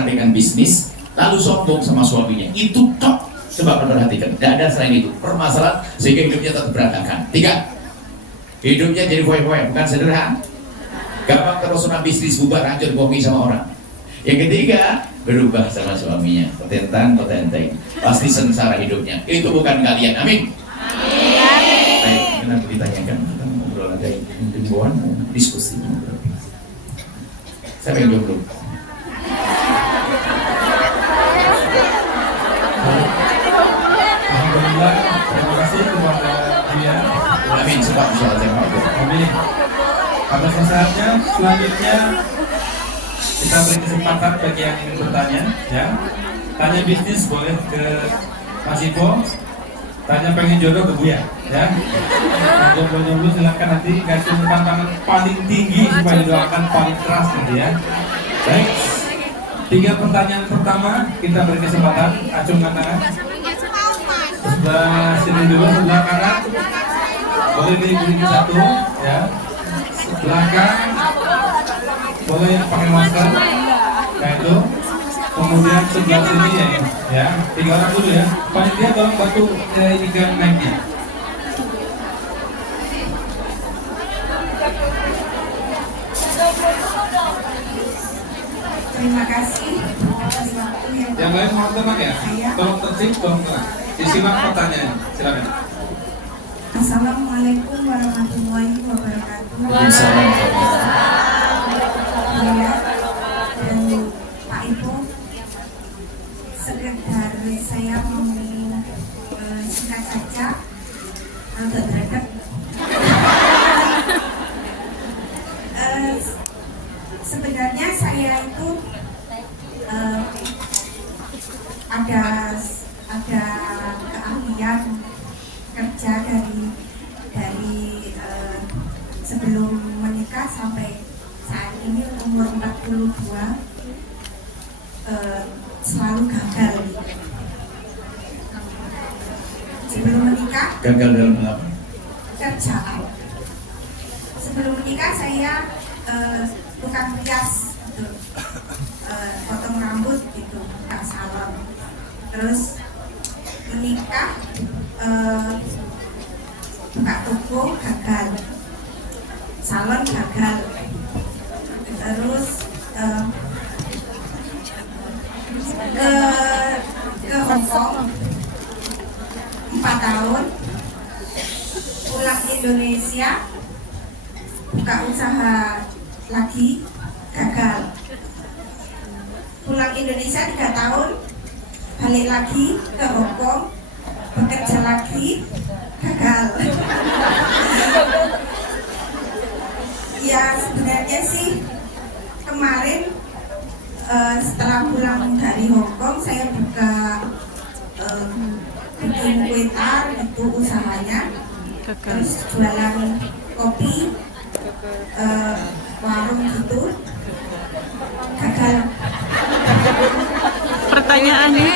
berkecukupan dengan bisnis, lalu sombong sama suaminya. Itu tok. Coba perhatikan, tidak ada selain itu permasalahan sehingga hidupnya tetap berantakan. 3, hidupnya jadi foya-foya, bukan sederhana, gampang terpesona bisnis, bubar, hancur, bohongi sama orang. Yang ketiga, berubah sama suaminya, petentang, pasti sengsara hidupnya. Itu bukan kalian, amin. Baik, nanti ditanyakan, kita ngobrol ada himbauan, diskusi. Siapa yang jomblo? Alhamdulillah, terima kasih kepada dia. Amin, sebab insya Allah. Amin. Pada saatnya selanjutnya kita beri kesempatan bagi yang ingin bertanya, ya. Tanya bisnis boleh ke Mas Ipo, tanya pengen jodoh ke Buya, ya. Jomblo-jomblo silakan nanti kasih tantangan paling tinggi supaya didoakan paling keras nanti, ya. Baik. 3 pertanyaan pertama kita beri kesempatan, acungkan tangan. Sebelah sini dulu, sebelah kanan boleh diberi 1, ya. Belakang boleh yang pakai masker, kayak itu. Kemudian sebelah sini ya, 3 orang dulu ya. Panitia tolong bantu inikan mic-nya. Terima kasih atas waktu Yang lain mau tebak ya? Tolong tertib, tolong tenang. Disimak pertanyaan, silakan. Assalamualaikum warahmatullahi wabarakatuh. Buya dan Pak Ibu, sekedar saya mau singkat saja, agak berat. Sebenarnya saya itu ada keahlian kerja dari sebelum menikah sampai saat ini umur 42, selalu gagal. Sebelum menikah Gagal dalam apa? kerjaan. Sebelum menikah saya tukang rias gitu, potong rambut gitu, buka salon. Terus menikah buka toko gagal, salon gagal. Terus ke Hong Kong 4 tahun, pulang Indonesia buka usaha lagi gagal. Pulang Indonesia 3 tahun, balik lagi ke Hong Kong, bekerja lagi gagal. Ya sebenarnya sih kemarin setelah pulang dari Hong Kong saya buka bikin kue tar itu usahanya, terus jualan kopi, warung gitu, gagal. Pertanyaannya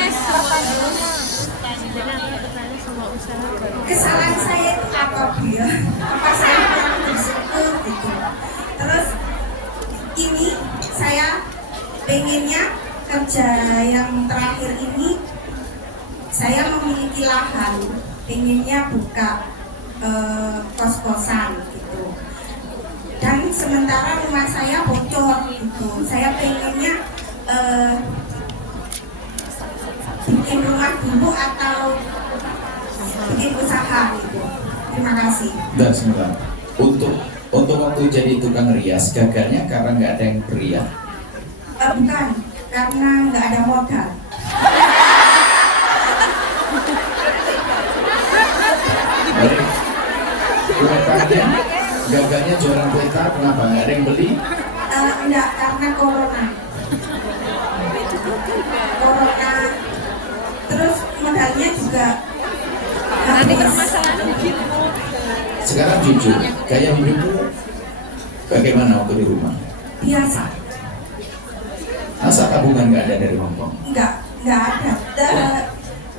Kesalahan saya itu apa, Bu ya? Apa saya kurang bersyukur gitu. Terus ini saya pengennya kerja yang terakhir ini, saya memiliki lahan, pengennya buka kos-kosan gitu. Dan sementara rumah saya bocor gitu. Saya pengennya bikin rumah dulu atau bikin usaha gitu. Terima kasih. Dan sebentar. Untuk waktu jadi tukang rias, gagalnya karena nggak ada yang beriak. Bukan, karena nggak ada modal. Baik. Kue tarnya, gagalnya jualan kue tar, kenapa nggak ada yang beli? Enggak, karena corona. Terus modalnya juga nanti habis. permasalahan gitu. Sekarang jujur, gaya hidupmu bagaimana waktu di rumah? Biasa. Masa tabungan nggak ada dari Hongkong? Enggak ada.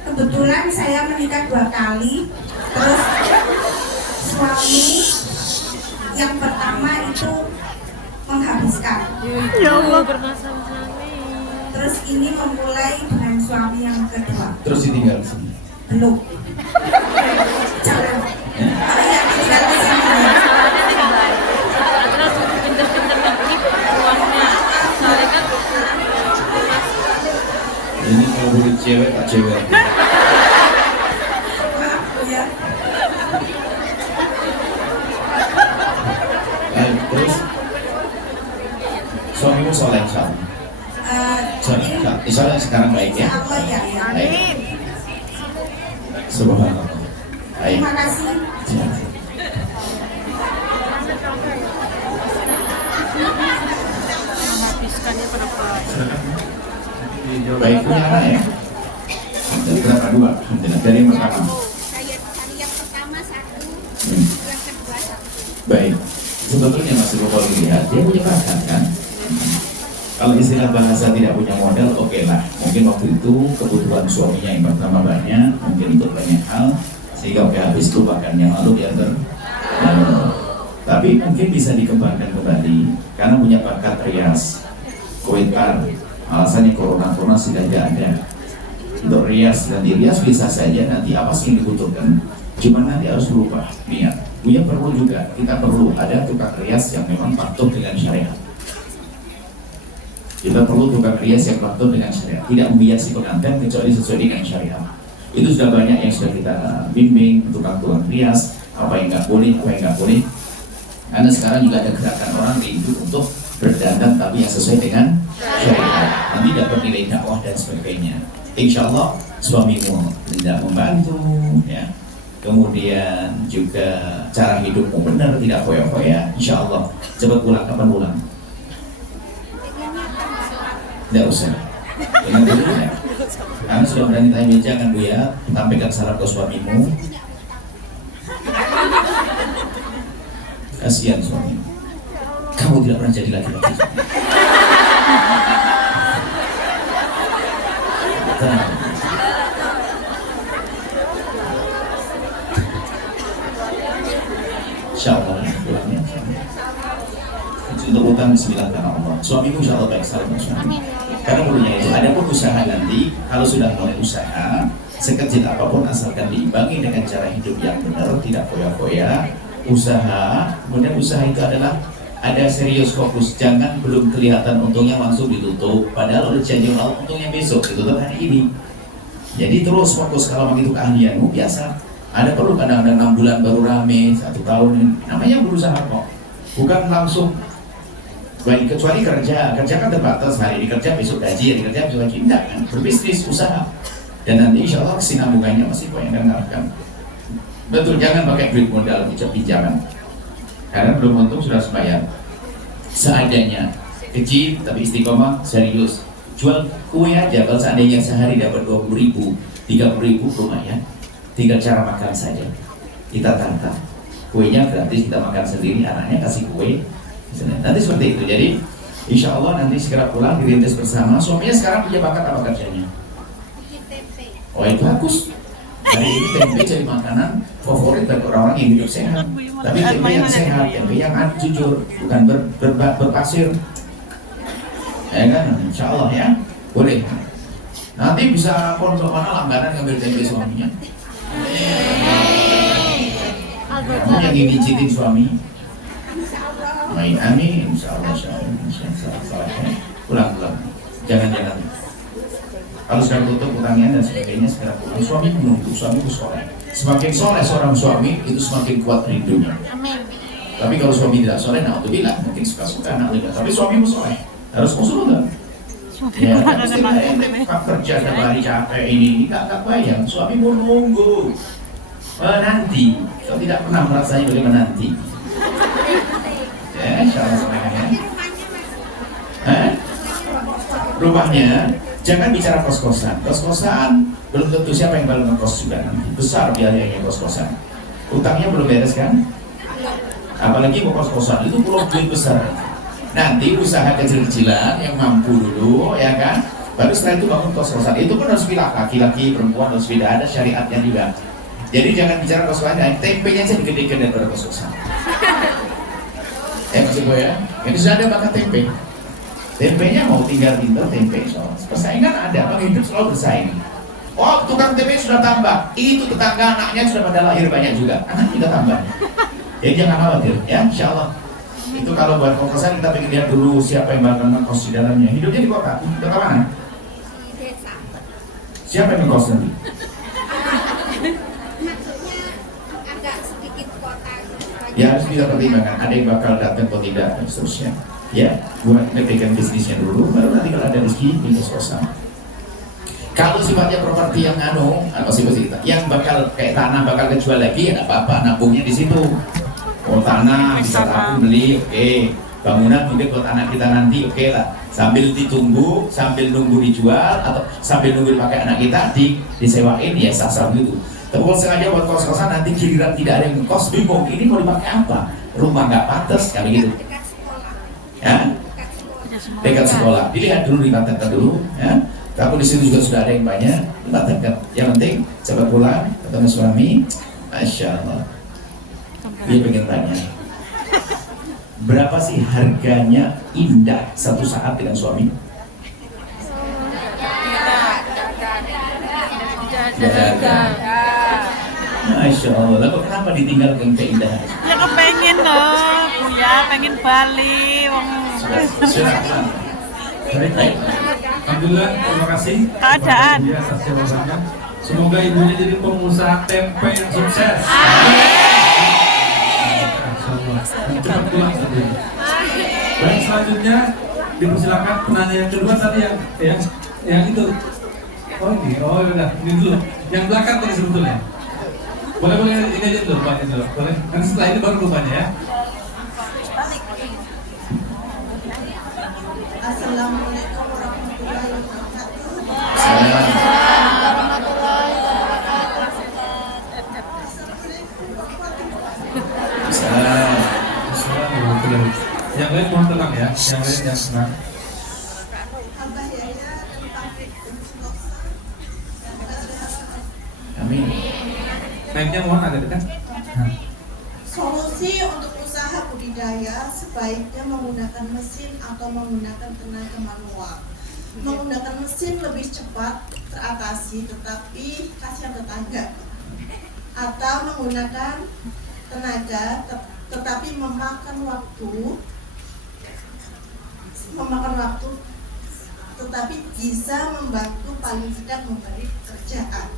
Kebetulan saya menikah 2 kali. Terus suami yang pertama itu menghabiskan. Ya Allah, bermasalah. Terus Terus ini memulai dengan suami yang kedua. Terus ditinggal di sini. Belum. Jangan. Oh iya, tinggal di sini. Terus pinter-pinter nipu uangnya. Soalnya kan Ini kalau boleh cewek tak cewek. Maaf ya. Terus suamimu soleh insyaallah. Insyaallah sekarang baik ya. Insya Allah ya. Baik. Subhanallah. Baik. Terima kasih. menghabiskannya berapa? Baik punya anak ya. Dari berapa dua? Dari yang pertama. Saya hari yang pertama satu, Hmm. yang kedua satu. Baik. Sebetulnya Mas Ibu kalau lihat dia punya bakat kan. Kalau istilah bahasa tidak punya modal, oke lah. Mungkin waktu itu kebutuhan suaminya yang pertama banyak, mungkin untuk banyak hal, sehingga oke habis lupakan yang lalu dia tapi mungkin bisa dikembangkan kembali karena punya bakat rias, koitar. Alasannya corona sudah tidak ada. Untuk rias dan dirias bisa saja nanti apa sih yang dibutuhkan. Cuma nanti harus berubah niat. Punya perlu juga kita perlu ada tukang rias yang memang patuh dengan syariat. Kita perlu tukang rias yang patuh dengan syariat, tidak menghiasi pengantin kecuali sesuai dengan syariat. Itu sudah banyak yang sudah kita bimbing tukang rias, apa yang nggak boleh, apa yang nggak boleh. Karena sekarang juga ada gerakan orang itu untuk berdandan tapi yang sesuai dengan syariat. Nanti dapat nilai dakwah dan sebagainya. Insya Allah suamimu tidak membantu, ya. Kemudian juga cara hidupmu benar, tidak foya-foya. Insya Allah cepat pulang. Kapan pulang? Tidak usah. Dengan dulu ya. Karena sudah berani tanya meja kan Bu ya, sampaikan salam ke suamimu. Kasihan suami. Kamu tidak pernah jadi laki-laki. Tenang. Insya Allah pulangnya. Untuk utang bismillah karena Allah. Suamiku insya Allah baik salam suami. Karena perlunya itu ada pun usaha nanti. Kalau sudah mulai usaha, sekecil apapun asalkan diimbangi dengan cara hidup yang benar, tidak foya-foya. Usaha, kemudian usaha itu adalah ada serius fokus, jangan belum kelihatan untungnya langsung ditutup. Padahal udah janji Allah untungnya besok ditutup hari ini. Jadi terus fokus kalau begitu keahlianmu biasa. Ada perlu kadang-kadang 6 bulan baru rame, 1 tahun, namanya berusaha kok. Bukan langsung baik kecuali kerja kan terbatas, hari ini kerja besok gaji, hari kerja besok gaji, enggak kan, berbisnis, usaha. Dan nanti insya Allah kesinambungannya masih banyak yang ngarapkan. Betul, jangan pakai duit modal pinjaman. Karena belum untung sudah bayar. Seadanya, kecil tapi istiqomah, serius. Jual kue aja, kalau seandainya sehari dapat 20.000, 30.000 lumayan. Tinggal cara makan saja. Kita tata. Kuenya gratis, kita makan sendiri, anaknya kasih kue. Nanti seperti itu. Jadi insya Allah nanti segera pulang dirintis bersama. Suaminya sekarang punya bakat apa kerjanya? Bikin tempe. Oh itu bagus. Hari ini tempe jadi makanan favorit bagi orang-orang yang hidup sehat. Tapi tempe yang sehat, tempe yang jujur, bukan berpasir. Ya kan, insya Allah ya, boleh. Nanti bisa pondok mana langganan ngambil tempe suaminya. Kamu yang dipijitin suami. Baik, amin. Insya Allah, pulang. Jangan. Kalau sudah tutup utangnya dan sebagainya segera pulang. Suami menunggu, suami itu soleh. Semakin soleh seorang suami itu semakin kuat rindunya. Tapi kalau suami tidak soleh, nah untuk bilang mungkin suka-suka, nah tidak. Tapi suamimu soleh, harus usul enggak? Ya, pasti Pak kerja setiap hari capek ini, nggak bayang. Suamimu nunggu, menanti. Kalau tidak pernah merasanya bagaimana menanti. Ya, insya Allah solehnya. Rumahnya, jangan bicara kos-kosan. Kos-kosan belum tentu siapa yang baru ngekos juga nanti. Besar biayanya kos-kosan. Utangnya belum beres kan? Apalagi mau kos-kosan itu pulau duit besar. Nanti usaha kecil-kecilan yang mampu dulu, ya kan? Baru setelah itu bangun kos-kosan. Itu pun harus pilih laki-laki, perempuan harus beda, ada syariatnya juga. Jadi jangan bicara kos-kosan, tempenya aja digedekan daripada kos-kosan. Maksud gue ya, ini sudah ada bakat tempe. Tempenya mau tinggal pintar tempe soal. Persaingan ada, orang hidup selalu bersaing. Oh, tukang tempe sudah tambah. Itu tetangga anaknya sudah pada lahir banyak juga. Anak juga tambah. Jadi jangan khawatir, ya, insya Allah. Itu kalau buat kokosan kita pengen lihat dulu siapa yang bakal ngekos di dalamnya. Hidupnya di kota, di kota mana? Di desa. Siapa yang ngekos nanti? Maksudnya agak sedikit kota gitu. Ya harus bisa pertimbangkan. Ada yang bakal datang atau tidak dan seterusnya. Ya, buat ngedekan bisnisnya dulu, baru nanti kalau ada rezeki pindah kosan. Kalau sifatnya properti yang apa sih kita, yang bakal kayak tanah bakal kejual lagi, ya apa-apa, nabungnya di situ. Oh tanah bisa aku beli, oke. Bangunan mungkin buat anak kita nanti, oke lah. Sambil ditunggu, sambil nunggu dijual atau sambil nunggu dipakai anak kita disewain ya sah-sah gitu. Tapi kalau sengaja buat kos-kosan nanti giliran tidak ada yang kos bingung, ini mau dipakai apa? Rumah nggak pantas kali gitu. Dekat sekolah. Ya, Dekat sekolah. dekat sekolah. Dilihat dulu, dikatakan dulu, ya. Tapi di situ juga sudah ada yang banyak, dikatakan. Yang penting cepat pulang ketemu suami, masya Allah. Dia pengen tanya, berapa sih harganya indah satu saat dengan suami? Jaga. Masya Allah. Lalu kenapa ditinggalkan keindahan? Ya kepengen loh, Buya, pengen Bali. Sudah. Baik. Alhamdulillah, terima kasih. Keadaan. Dia atas jawabannya. Semoga ibunya jadi pengusaha tempe yang sukses. Dan cepat pulang tentunya. Baik, selanjutnya dipersilakan penanya yang kedua tadi yang itu. Oh ini, udah, ini dulu. Yang belakang tadi sebetulnya. Boleh ini aja dulu, Pak, itu. Boleh. Nanti setelah ini baru rupanya ya. Assalamualaikum warahmatullahi wabarakatuh. Yang lain mohon tenang ya, yang lain yang tenang. Abah Yaya dan Pak Amin. Naiknya mohon agak dekat. Solusi untuk usaha budidaya sebaiknya menggunakan mesin atau menggunakan tenaga manual. Menggunakan mesin lebih cepat teratasi, tetapi kasihan tetangga. Atau menggunakan tenaga, tetapi memakan waktu, tetapi bisa membantu paling tidak memberi pekerjaan.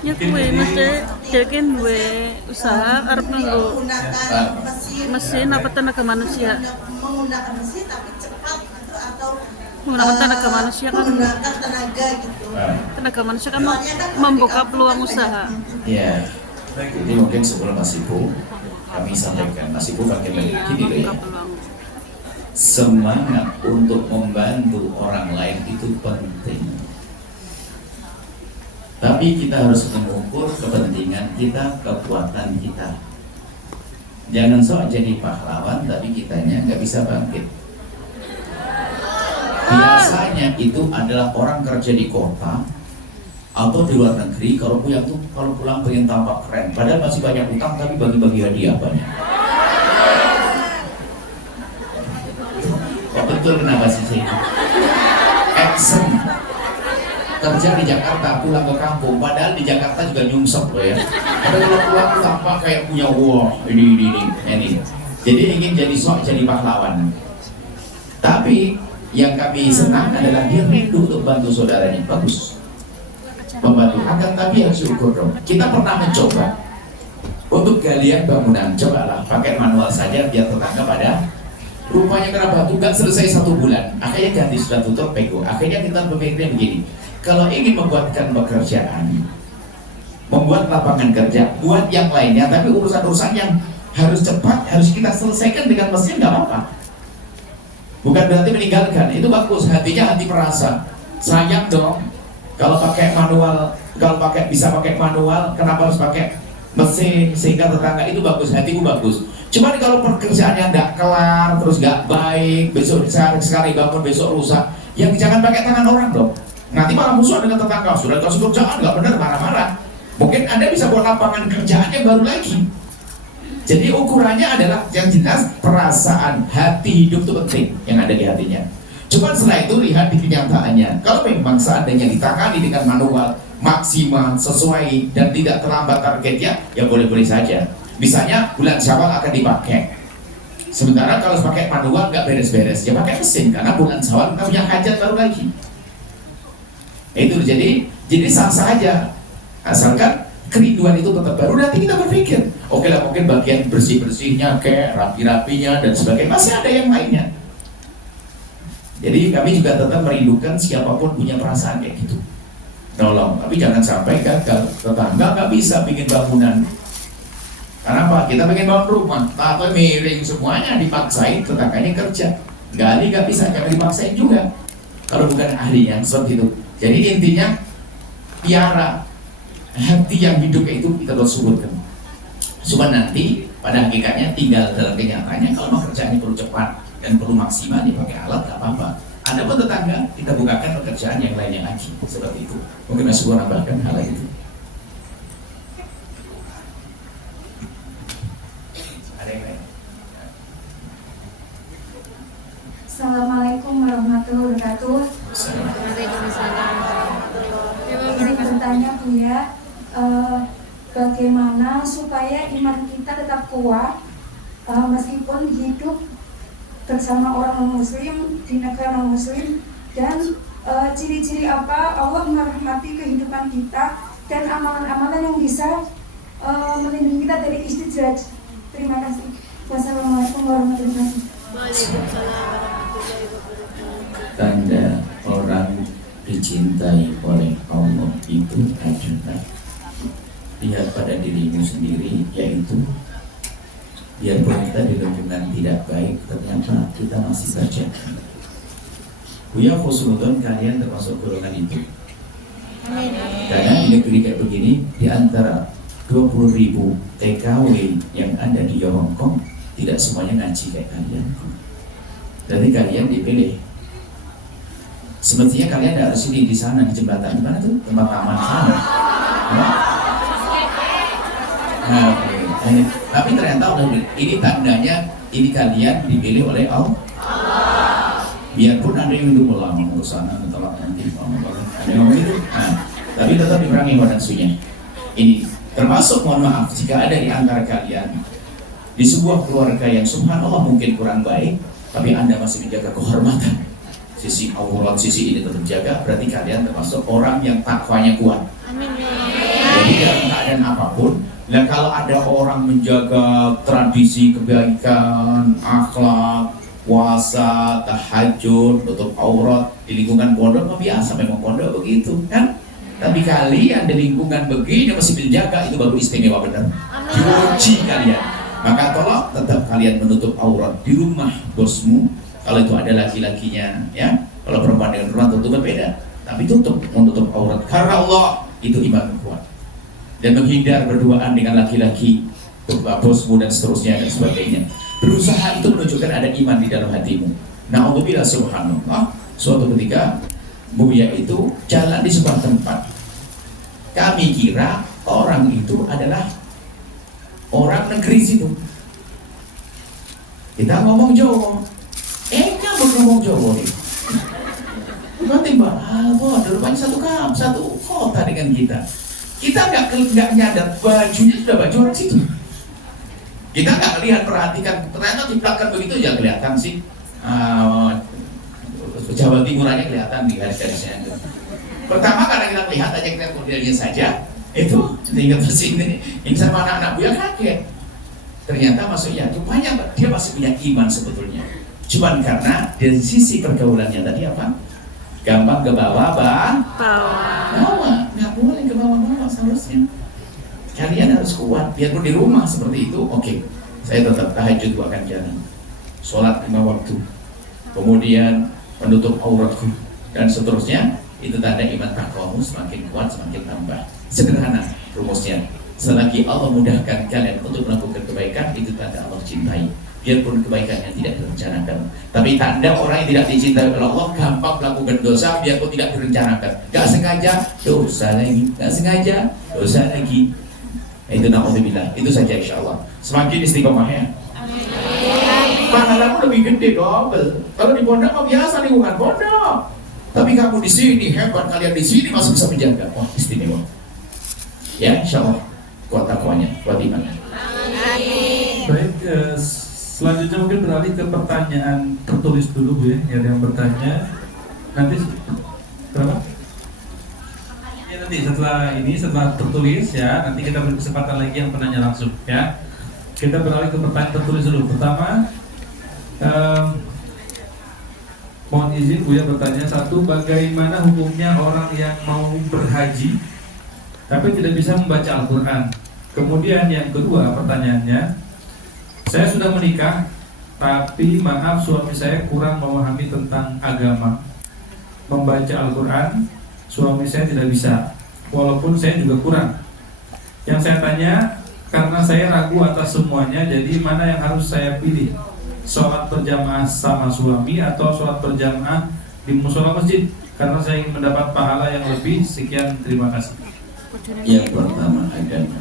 Ya kue mesti jadi duwe usaha arep nganggo Menggunakan mesin mesin apa tenaga manusia. menggunakan mesin tapi cepat gitu, atau Menggunakan tenaga manusia kan menggunakan tenaga gitu. tenaga manusia kan Soalnya kan membuka di kampung peluang kan usaha. banyak. Ya, jadi mungkin sebelum Mas Ibu kami sampaikan, Mas Ibu pakai lagi Iya, gini loh ya. membuka peluang. Semangat untuk membantu orang lain itu penting. Tapi kita harus mengukur kepentingan kita, kekuatan kita. Jangan sok jadi pahlawan, tapi kitanya nggak bisa bangkit. Biasanya itu adalah orang kerja di kota atau di luar negeri. Kalau pulang pengen tampak keren, padahal masih banyak utang tapi bagi-bagi hadiah banyak. Kok betul kenapa sih saya? Action kerja di Jakarta, pulang ke kampung, padahal di Jakarta juga nyungsep loh ya. Padahal kalau pulang tampak kayak punya ini. Jadi ingin jadi jadi pahlawan. Tapi yang kami senang adalah dia rindu untuk bantu saudaranya. Bagus, membantu. Akan tapi harus diukur dong. Kita pernah mencoba untuk galian bangunan, cobalah pakai manual saja biar tetangga pada. Rupanya karena batu nggak selesai 1 bulan, akhirnya ganti sudah tutup pego. Akhirnya kita berpikirnya begini, kalau ingin membuatkan pekerjaan, membuat lapangan kerja, buat yang lainnya, tapi urusan-urusan yang harus cepat, harus kita selesaikan dengan mesin nggak apa-apa. Bukan berarti meninggalkan, itu bagus, hatinya hati perasa. Sayang dong, kalau pakai manual, bisa pakai manual, kenapa harus pakai mesin sehingga tetangga itu bagus, hatiku bagus. Cuman kalau pekerjaannya nggak kelar, terus nggak baik, besok sekali bangun besok rusak, yang jangan pakai tangan orang dong. Nanti malah musuh dengan tetangga, sudah kasih kerjaan nggak benar, marah-marah. Mungkin Anda bisa buat lapangan kerjaan yang baru lagi. Jadi ukurannya adalah yang jelas perasaan hati hidup itu penting yang ada di hatinya. Cuma setelah itu lihat di kenyataannya. Kalau memang seandainya ditangani dengan manual maksimal sesuai dan tidak terlambat targetnya, ya boleh-boleh saja. Misalnya bulan Syawal akan dipakai. Sementara kalau pakai manual nggak beres-beres, ya pakai mesin karena bulan Syawal kita punya hajat baru lagi. Itu jadi sah-sah aja, asalkan kerinduan itu tetap baru. Nanti kita berpikir, oke lah mungkin bagian bersih-bersihnya, kayak rapi-rapinya dan sebagainya masih ada yang lainnya. Jadi kami juga tetap merindukan siapapun punya perasaan kayak gitu, nolong. Tapi jangan sampai gagal. Tetangga nggak bisa bikin bangunan. Karena apa? Kita pengen bangun rumah, tapi miring semuanya dipaksain, tetangganya kerja. Gali nggak bisa, jangan dipaksain juga. Kalau bukan ahlinya seperti itu. Jadi intinya piara hati yang hidup itu kita harus subutkan. Cuma nanti pada hakikatnya tinggal dalam kenyataannya. Kalau mau kerjaannya perlu cepat dan perlu maksimal, dipakai alat nggak apa-apa. Ada pun tetangga kita bukakan pekerjaan yang lainnya lagi seperti itu. Mungkin masih kurang nambahkan hal itu. Ada yang lain? Assalamualaikum warahmatullahi wabarakatuh. Waalaikumsalam. Izin bertanya Bu ya, bagaimana supaya iman kita tetap kuat meskipun hidup bersama orang non-muslim di negara non-muslim, dan ciri-ciri apa Allah merahmati kehidupan kita dan amalan-amalan yang bisa melindungi kita dari istidraj. Terima kasih. Wassalamualaikum warahmatullahi wabarakatuh. Waalaikumsalam warahmatullahi wabarakatuh. Tanda orang dicintai oleh Allah itu adalah lihat pada dirimu sendiri, yaitu biarpun kita di lingkungan tidak baik, ternyata kita masih berjalan. Buya khusnudon, kalian termasuk golongan itu. Karena di negeri kayak begini, di antara 20.000 TKW yang ada di Hong Kong, tidak semuanya ngaji kayak kalian. Jadi kalian dipilih. Semestinya kalian tidak harus di sana, di jembatan mana tuh, tempat taman sana. Nah, tapi ternyata ini tandanya ini kalian dipilih oleh Allah. Biarpun ada yang dulu lama ke sana, telah nanti ada yang itu. Nah, tapi tetap diperangi hawa nafsunya. Ini termasuk, mohon maaf jika ada di antara kalian di sebuah keluarga yang subhanallah mungkin kurang baik, tapi Anda masih menjaga kehormatan, sisi aurat, sisi ini tetap jaga, berarti kalian termasuk orang yang takwanya kuat. Amin. Jadi dalam keadaan apapun, dan kalau ada orang menjaga tradisi kebaikan, akhlak, puasa, tahajud, tutup aurat di lingkungan pondok, biasa memang pondok begitu kan. Tapi kalian di lingkungan begini masih menjaga, itu baru istimewa benar. Diuji kalian. Maka tolong tetap kalian menutup aurat di rumah bosmu. Kalau itu ada laki-lakinya, ya. Kalau perempuan dengan perempuan tentu berbeda. Tapi tutup, menutup aurat karena Allah, itu iman kuat. Dan menghindar berduaan dengan laki-laki, bosmu dan seterusnya dan sebagainya. Berusaha itu menunjukkan ada iman di dalam hatimu. Na'udzubillah, subhanallah. Suatu ketika Buya itu jalan di sebuah tempat. Kami kira orang itu adalah orang negeri situ. Kita ngomong Jawa, nyambut ngomong Jawa nih. Tiba-tiba, ada rupanya satu kota dengan kita. Kita nggak nyadar bajunya sudah baju orang situ. Kita nggak lihat, perhatikan, ternyata di belakang begitu ya kelihatan sih. Jawa Timur aja kelihatan di garis-garisnya. Pertama karena kita lihat aja, kita modelnya saja, itu tinggal tersini. Ini sama anak-anak Buya kaget. Ternyata maksudnya rupanya dia masih punya iman sebetulnya. Cuman karena dari sisi pergaulannya tadi apa? Gampang ke bawah, bawah, nggak boleh ke bawah seharusnya. Kalian harus kuat, biarpun di rumah seperti itu. Oke, saya tetap tahajud akan jalan, sholat 5 waktu, kemudian menutup auratku dan seterusnya. Itu tanda iman takwamu semakin kuat, semakin tambah. Sederhana rumusnya. Selagi Allah mudahkan kalian untuk melakukan kebaikan, itu tanda Allah cintai. Biarpun kebaikannya tidak direncanakan. Tapi tanda orang yang tidak dicintai oleh Allah gampang melakukan dosa biarpun tidak direncanakan. Gak sengaja, dosa lagi. Gak sengaja, dosa lagi. Itu na'udzubillah. Itu saja insya Allah. Semakin istiqomah ya. Pahala lebih gede double. Kalau di pondok mah biasa lingkungan pondok. Tapi kamu di sini hebat, kalian di sini masih bisa menjaga. Wah, istimewa. Ya, insya Allah. Kuat takwanya, kuat imannya. Baik, selanjutnya mungkin beralih ke pertanyaan tertulis dulu Bu ya. Ada yang bertanya. Nanti berapa? Ya, nanti setelah tertulis ya, nanti kita beri kesempatan lagi yang penanya langsung ya. Kita beralih ke pertanyaan tertulis dulu. Pertama, mohon izin Bu ya bertanya. Satu, bagaimana hukumnya orang yang mau berhaji tapi tidak bisa membaca Al-Quran? Kemudian yang kedua pertanyaannya, saya sudah menikah tapi maaf suami saya kurang memahami tentang agama. Membaca Al-Quran suami saya tidak bisa, walaupun saya juga kurang. Yang saya tanya, karena saya ragu atas semuanya, jadi mana yang harus saya pilih? Sholat berjamaah sama suami atau sholat berjamaah di musola masjid? Karena saya ingin mendapat pahala yang lebih. Sekian, terima kasih. Yang pertama agama.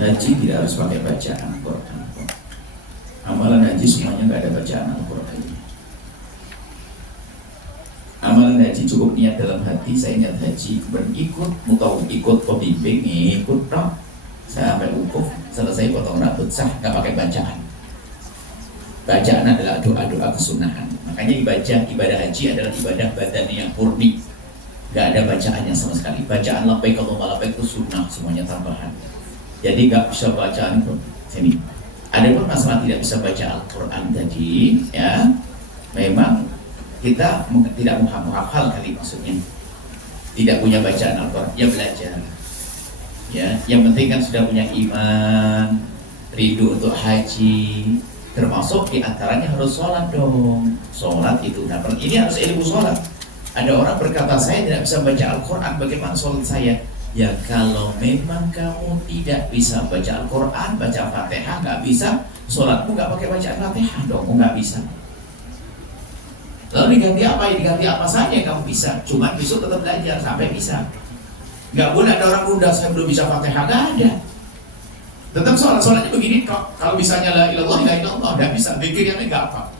Haji tidak harus pakai bacaan Al-Quran. Amalan haji semuanya nggak ada bacaan Al-Quran. Amalan haji cukup niat dalam hati, saya niat haji, berikut, mau ikut pembimbing, ikut dong. Saya sampai wukuf, selesai potong rambut sah, nggak pakai bacaan. Bacaan adalah doa-doa kesunahan. Makanya ibadah haji adalah ibadah badan yang murni. Gak ada bacaannya sama sekali. Bacaan labbaik Allahumma labbaik itu sunnah, semuanya tambahan. Jadi gak bisa bacaan sini. Adapun masalah tidak bisa baca Al-Quran tadi, ya, memang kita tidak menghafal kali maksudnya. Tidak punya bacaan Al-Quran, ya belajar. Ya, yang penting kan sudah punya iman, rindu untuk haji. Termasuk diantaranya harus sholat dong. Sholat itu, nah ini harus ilmu sholat. Ada orang berkata, saya tidak bisa baca Al-Quran, bagaimana sholat saya? Ya kalau memang kamu tidak bisa baca Al-Quran, baca Fatihah nggak bisa, sholatmu nggak pakai bacaan Fatihah dong, nggak bisa. Lalu diganti apa? Ya diganti apa saja yang kamu bisa. Cuma besok tetap belajar sampai bisa. Nggak boleh ada orang muda saya belum bisa Fatihah, nggak ada. Tetap sholatnya begini kok. Kalau misalnya la ilallah, la ilallah, nggak bisa. Pikir yang nggak apa.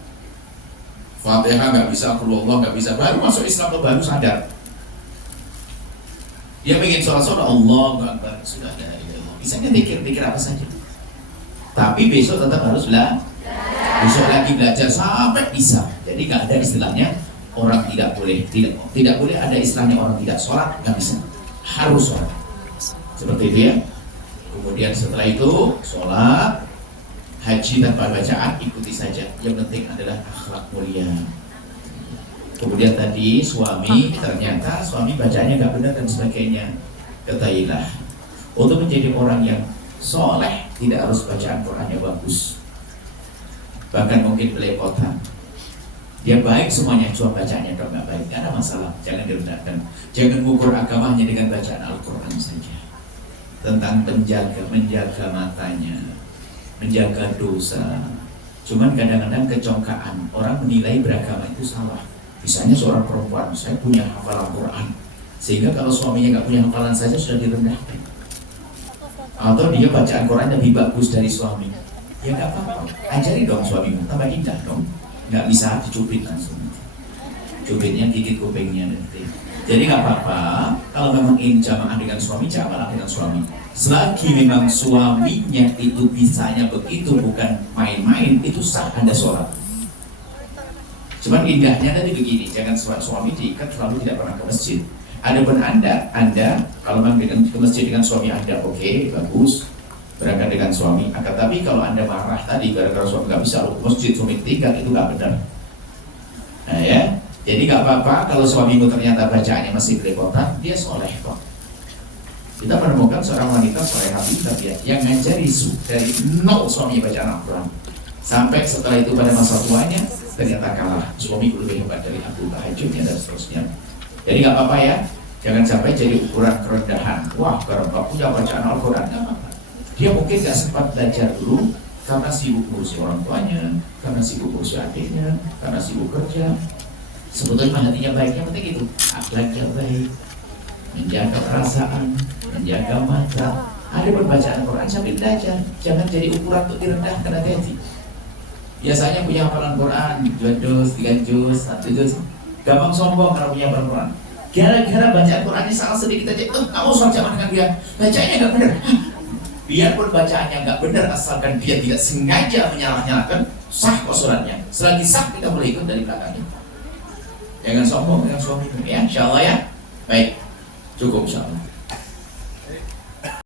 Fatihah nggak bisa, Qul huwallah nggak bisa. Baru masuk Islam baru sadar. Dia pengen sholat Allahu Akbar, sudah ada ilallah. Misalnya pikir apa saja. Tapi besok tetap harus belajar. Besok lagi belajar sampai bisa. Jadi nggak ada istilahnya orang tidak boleh ada istilahnya orang tidak sholat, nggak bisa. Harus sholat. Seperti itu ya. Kemudian setelah itu sholat, haji tanpa bacaan ikuti saja. Yang penting adalah akhlak mulia. Kemudian tadi ternyata suami bacanya nggak benar dan sebagainya. Ketahuilah, untuk menjadi orang yang soleh tidak harus bacaan Qurannya bagus. Bahkan mungkin belepotan. Dia baik semuanya, cuma bacanya dong nggak baik, nggak ada masalah. Jangan direndahkan. Jangan mengukur agamanya dengan bacaan Al-Quran saja. Tentang menjaga matanya, menjaga dosa. Cuman kadang-kadang kecongkaan orang menilai beragama itu salah. Misalnya seorang perempuan, saya punya hafalan Quran, sehingga kalau suaminya nggak punya hafalan saja sudah direndahkan. Atau dia bacaan Quran lebih bagus dari suami, ya nggak apa-apa. Ajari dong suamimu, tambah indah dong. Nggak bisa dicubit langsung. Cubitnya gigit kupingnya nanti. Jadi nggak apa-apa, kalau memang ingin jamaah dengan suami, jamaah dengan suami. Selagi memang suaminya itu bisanya begitu, bukan main-main, itu sah Anda sholat. Cuman indahnya tadi begini, jangan suami diikat selalu tidak pernah ke masjid. Adapun Anda kalau memang ke masjid dengan suami Anda, oke, bagus, berangkat dengan suami. Akan tapi kalau Anda marah tadi gara-gara suami nggak bisa ke masjid, suami tinggal, itu nggak benar. Nah ya. Jadi nggak apa-apa kalau suamimu ternyata bacaannya masih belepotan, dia soleh kok. Kita menemukan seorang wanita soleh pintar dia yang ngajari dari nol suami bacaan Al-Quran. Sampai setelah itu pada masa tuanya ternyata kalah, suami lebih hebat dari aku, tahajudnya dan seterusnya. Jadi nggak apa-apa ya, jangan sampai jadi ukuran kerendahan. Wah, kalau nggak punya bacaan Al-Quran, nggak apa-apa. Dia mungkin nggak sempat belajar dulu karena sibuk ngurusi orang tuanya, karena sibuk ngurusi adiknya, karena sibuk kerja. Sebetulnya hatinya baik, yang penting itu akhlak yang baik. menjaga perasaan, menjaga mata. Ada berbacaan Quran sambil belajar, jangan jadi ukuran untuk direndahkan, hati-hati. Biasanya punya hafalan Quran 2 juz, 3 juz, 1 juz, gampang sombong kalau punya hafalan Quran. Gara-gara bacaan Qurannya salah sedikit aja, kamu sholat jamaah dengan dia, bacanya nggak benar. Biarpun bacaannya nggak benar, asalkan dia tidak sengaja menyalah-nyalahkan, sah kok sholatnya. Selagi sah kita boleh ikut dari belakangnya. Jangan sombong dengan suami, ya, insya Allah ya. Baik, cukup insya Allah.